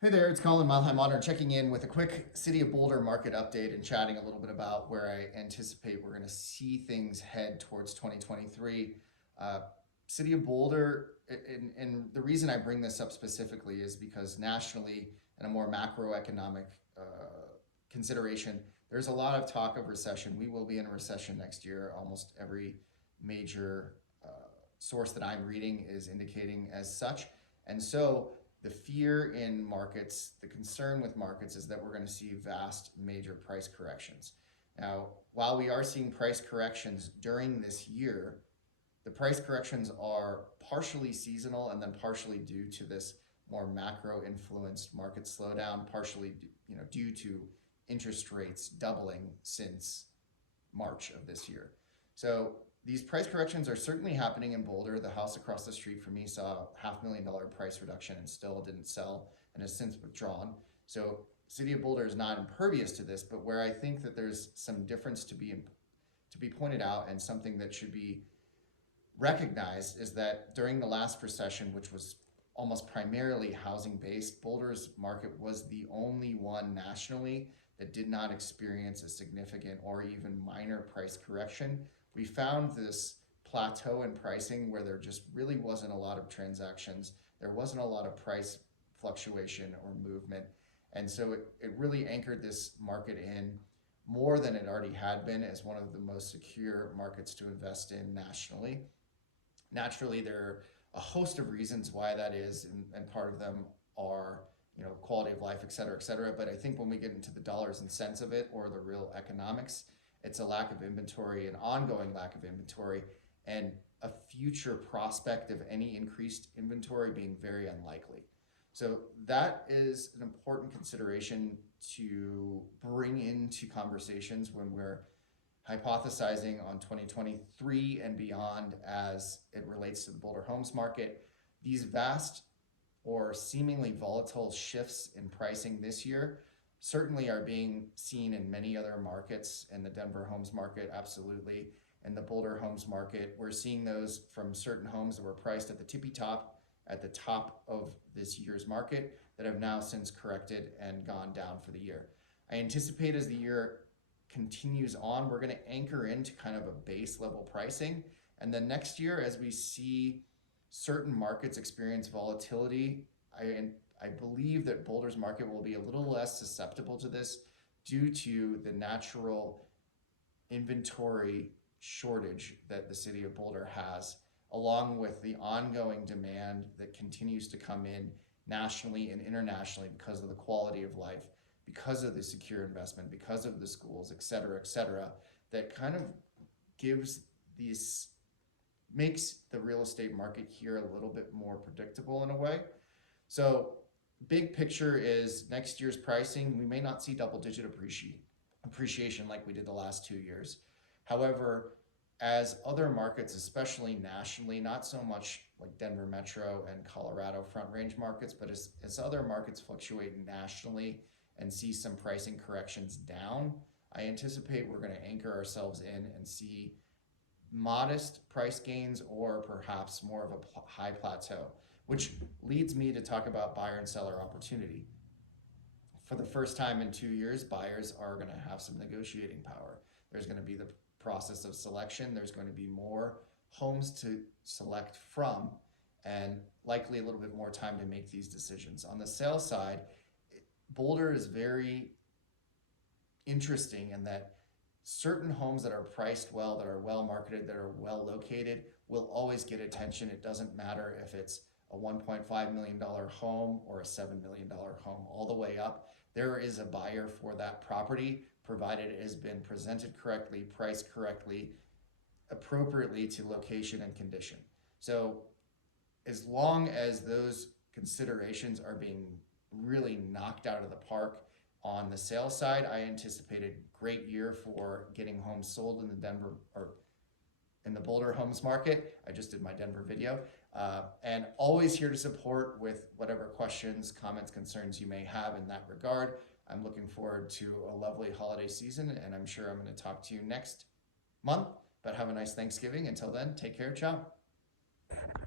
Hey there, it's Colin Mile High Modern checking in with a quick City of Boulder market update and chatting a little bit about where I anticipate we're going to see things head towards 2023. Uh, City of Boulder, and the reason I bring this up specifically is because nationally, and a more macroeconomic consideration, there's a lot of talk of recession. We will be in a recession next year. Almost every major source that I'm reading is indicating as such. And so, the fear in markets, the concern with markets is that we're going to see vast major price corrections. Now, while we are seeing price corrections during this year, the price corrections are partially seasonal and then partially due to this more macro influenced market slowdown, partially due to interest rates doubling since March of this year. So these price corrections are certainly happening in Boulder. The house across the street from me saw a $500,000 price reduction and still didn't sell and has since withdrawn. So City of Boulder is not impervious to this, but where I think that there's some difference to be pointed out and something that should be recognized is that during the last recession, which was almost primarily housing based, Boulder's market was the only one nationally that did not experience a significant or even minor price correction. We found this plateau in pricing where there just really wasn't a lot of transactions. There wasn't a lot of price fluctuation or movement. And so it really anchored this market in more than it already had been as one of the most secure markets to invest in nationally. Naturally, there are a host of reasons why that is, and part of them are quality of life, et cetera, et cetera. But I think when we get into the dollars and cents of it or the real economics, it's a lack of inventory, an ongoing lack of inventory, and a future prospect of any increased inventory being very unlikely. So that is an important consideration to bring into conversations when we're hypothesizing on 2023 and beyond as it relates to the Boulder homes market. These vast or seemingly volatile shifts in pricing this year certainly are being seen in many other markets. In the Denver homes market, absolutely. In the Boulder homes market, we're seeing those from certain homes that were priced at the tippy top, at the top of this year's market, that have now since corrected and gone down for the year. I anticipate as the year continues on, we're going to anchor into kind of a base level pricing. And then next year, as we see certain markets experience volatility, I believe that Boulder's market will be a little less susceptible to this due to the natural inventory shortage that the city of Boulder has, along with the ongoing demand that continues to come in nationally and internationally because of the quality of life, because of the secure investment, because of the schools, et cetera, that kind of makes the real estate market here a little bit more predictable in a way. So big picture is next year's pricing, we may not see double-digit appreciation like we did the last 2 years. However, as other markets, especially nationally, not so much like Denver Metro and Colorado Front Range markets, but as other markets fluctuate nationally and see some pricing corrections down, I anticipate we're going to anchor ourselves in and see modest price gains or perhaps more of a high plateau, which leads me to talk about buyer and seller opportunity. For the first time in 2 years, buyers are going to have some negotiating power. There's going to be the process of selection. There's going to be more homes to select from and likely a little bit more time to make these decisions. On the sales side, Boulder is very interesting in that certain homes that are priced well, that are well marketed, that are well located, will always get attention. It doesn't matter if it's a $1.5 million home or a $7 million home, all the way up. There is a buyer for that property, provided it has been presented correctly, priced correctly, appropriately to location and condition. So as long as those considerations are being really knocked out of the park on the sales side, I anticipate a great year for getting homes sold in the Denver or in the Boulder homes market. I just did my Denver video, and always here to support with whatever questions, comments, concerns you may have in that regard. I'm looking forward to a lovely holiday season, and I'm sure I'm going to talk to you next month, but have a nice Thanksgiving. Until then, take care, ciao.